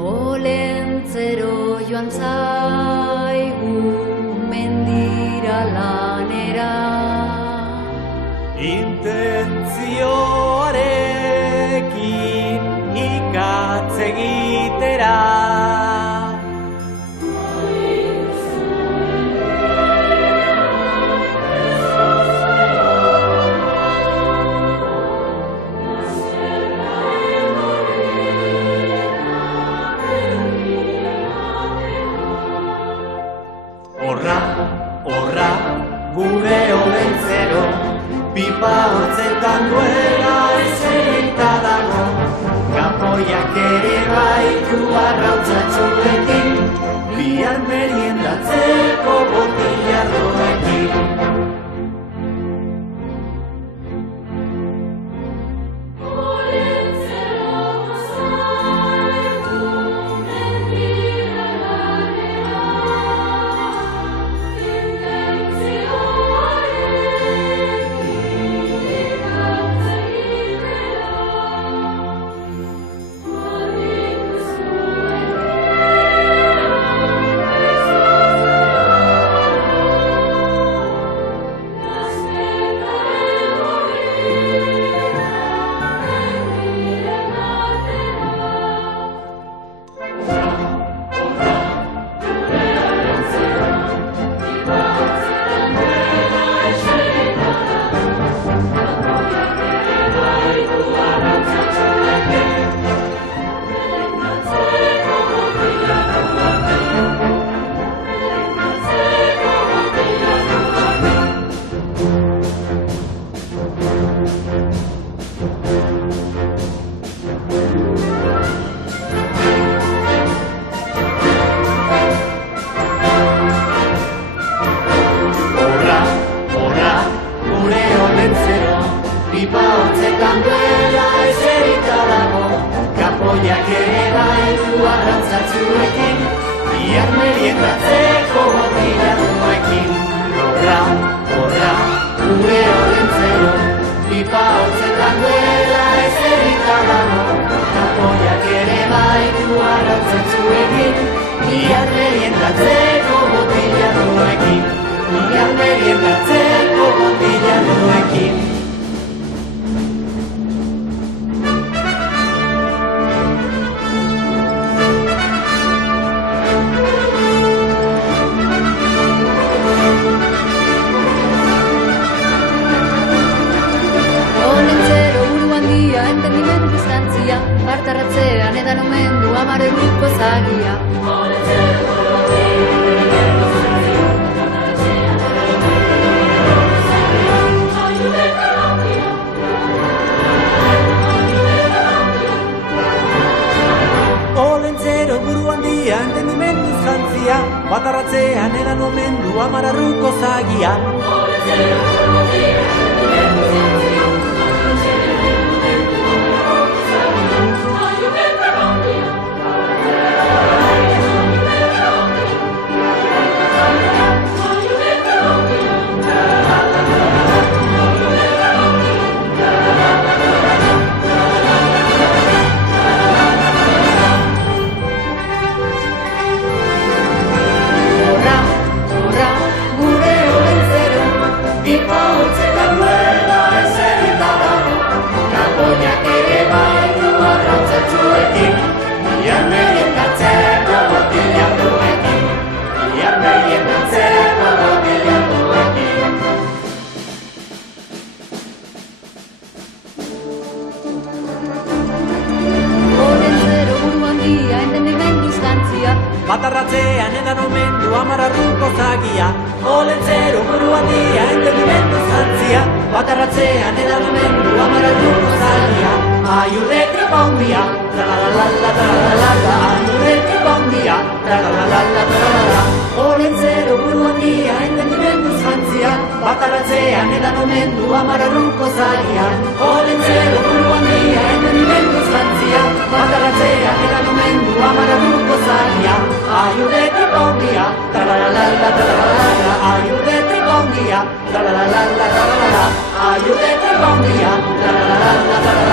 Olentzero joan zaigu mendira lanera, intentzioarekin ikatz egitera. Horra, gure Olentzero, pipa hortzetan duela eserita dago. Kapoiak ere baitu arrautzatxuekin, bihar meriendatzeko botilardoekin. Pipa hortzetan duela eserita dago, kapoiak ere baitu arrantzatxuekin, bihar meriendatzeko botilardoekin. Horra, gure Olentzero, pipa hortzetan duela eserita dago, kapoiak ere baitu arrantzatxuekin, bihar meriendatzeko botilardoekin. Bihar meriendatzeko botilardoekin. Bartarratzean edan omen du amar euriko zagia. Olentzero buru handia entendimenduz jantzia, batarratzean edan omen du amar euriko zagia. Batarratzean edan omen du amar arruko zagia. Olentzero buru handia entendimenduz jantzia, batarratzean edan omen du amar arruko zagia. Aiurre tripa hundia, tralalala, tralalala, aiurre tripa hundia, tralalala, tralalala. Olentzero buru handia entendimenduz jantzia, zantzia, bakarratzean edan omen du amararruko zagia. Olentzero buru handia, entenimendu zantzia, bakarratzean edan omen du amararruko zagia. Aiude tripongia, tralalalala, tralalalala, aiude tripongia, tralalalala, tralalalala, aiude tripongia, tralalalala, tralalalala.